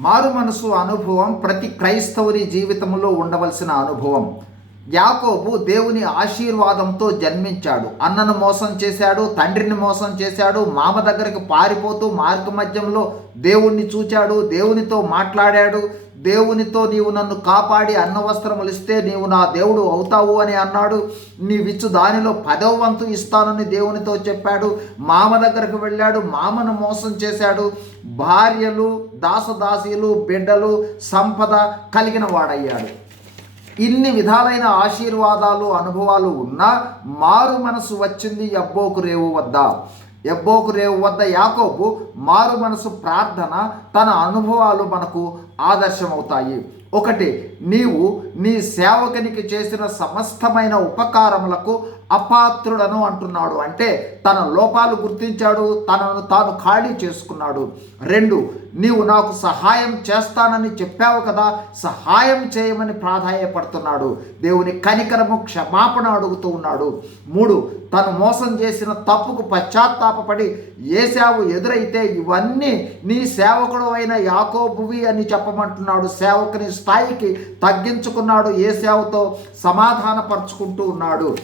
మారు మనసు అనుభవం ప్రతి క్రైస్తవుని జీవితంలో ఉండవలసిన అనుభవం. యాకోబు దేవుని ఆశీర్వాదంతో జన్మించాడు. అన్నను మోసం చేశాడు తండ్రిని మోసం చేశాడు మామ దగ్గరికి పారిపోతూ మార్గ మధ్యంలో దేవుణ్ణి చూచాడు దేవునితో మాట్లాడాడు. దేవునితో నీవు నన్ను కాపాడి అన్న వస్త్రములు ఇస్తే నీవు నా దేవుడు అవుతావు అని అన్నాడు. నీవిచ్చు దానిలో పదవ వంతు ఇస్తానని దేవునితో చెప్పాడు. మామ దగ్గరకు వెళ్ళాడు మామను మోసం చేశాడు. భార్యలు దాసదాసీలు బిడ్డలు సంపద కలిగిన వాడయ్యాడు. ఇన్ని విధాలైన ఆశీర్వాదాలు అనుభవాలు ఉన్నా మారు మనసు వచ్చింది ఎబ్బోకు రేవు వద్ద. ఎబ్బోకు రేవు వద్ద యాకోబు మారు మనసు ప్రార్థన తన అనుభవాలు మనకు ఆదర్శమవుతాయి. ఒకటి నీవు నీ సేవకునికి చేసిన సమస్తమైన ఉపకారములకు అపాత్రుడను అంటున్నాడు. అంటే తన లోపాలు గుర్తించాడు తనను తాను ఖాళీ చేసుకున్నాడు. రెండు నీవు నాకు సహాయం చేస్తానని చెప్పావు కదా సహాయం చేయమని ప్రాధాన్యపడుతున్నాడు దేవుని కనికరము క్షమాపణ అడుగుతూ ఉన్నాడు. మూడు తను మోసం చేసిన తప్పుకు పశ్చాత్తాపపడి ఏసావు ఎదురైతే ఇవన్నీ నీ సేవకుడు అయిన యాకోబువి అని చెప్పమంటున్నాడు. సేవకుని స్థాయికి తగ్గించుకున్నాడు ఏసావుతో సమాధానపరుచుకుంటూ ఉన్నాడు.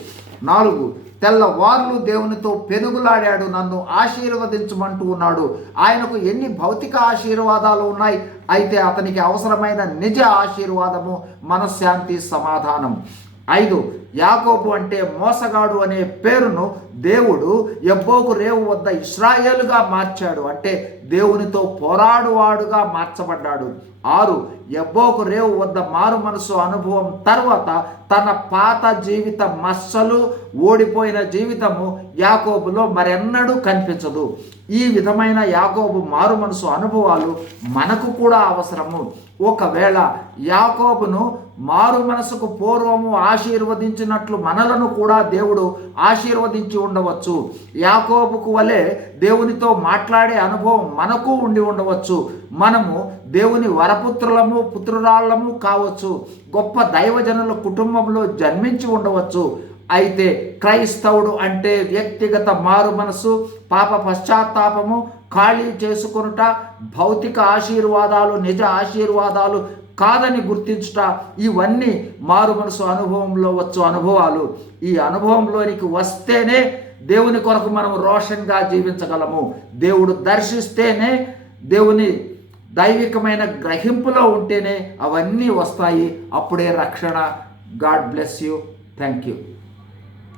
నాలుగు తెల్లవార్లు దేవునితో పెనుగులాడాడు నన్ను ఆశీర్వదించమంటూ ఉన్నాడు. ఆయనకు ఎన్ని భౌతిక ఆశీర్వాదాలు ఉన్నాయి? అయితే అతనికి అవసరమైన నిజ ఆశీర్వాదము మనశ్శాంతి సమాధానం. ఐదు యాకోబు అంటే మోసగాడు అనే పేరును దేవుడు ఎబ్బోకు రేవు వద్ద ఇస్రాయేలుగా మార్చాడు. అంటే దేవునితో పోరాడువాడుగా మార్చబడ్డాడు. ఆరు ఎబ్బోకు రేవు వద్ద మారు మనసు అనుభవం తర్వాత తన పాత జీవిత మస్సలు ఓడిపోయిన జీవితము యాకోబులో మరెన్నడూ కనిపించదు. ఈ విధమైన యాకోబు మారు మనసు అనుభవాలు మనకు కూడా అవసరము. ఒకవేళ యాకోబును మారు మనసుకు పూర్వము ఆశీర్వదించినట్లు మనలను కూడా దేవుడు ఆశీర్వదించి ఉండవచ్చు. యాకోబుకు వలె దేవునితో మాట్లాడే అనుభవం మనకు ఉండి ఉండవచ్చు. మనము దేవుని వరపుత్రులము పుత్రురాళ్ళము కావచ్చు. గొప్ప దైవజనుల కుటుంబంలో జన్మించి ఉండవచ్చు. అయితే క్రైస్తవుడు అంటే వ్యక్తిగత మారు మనసు పాప పశ్చాత్తాపము ఖాళీ చేసుకొనుట భౌతిక ఆశీర్వాదాలు నిజ ఆశీర్వాదాలు కాదని గుర్తించుట ఇవన్నీ మారు మనసు అనుభవంలో వచ్చు అనుభవాలు. ఈ అనుభవంలోనికి వస్తేనే దేవుని కొరకు మనం రోషన్గా జీవించగలము. దేవుడు దర్శిస్తేనే దేవుని దైవికమైన గ్రహింపులో ఉంటేనే అవన్నీ వస్తాయి. అప్పుడే రక్షణ. God bless you. Thank you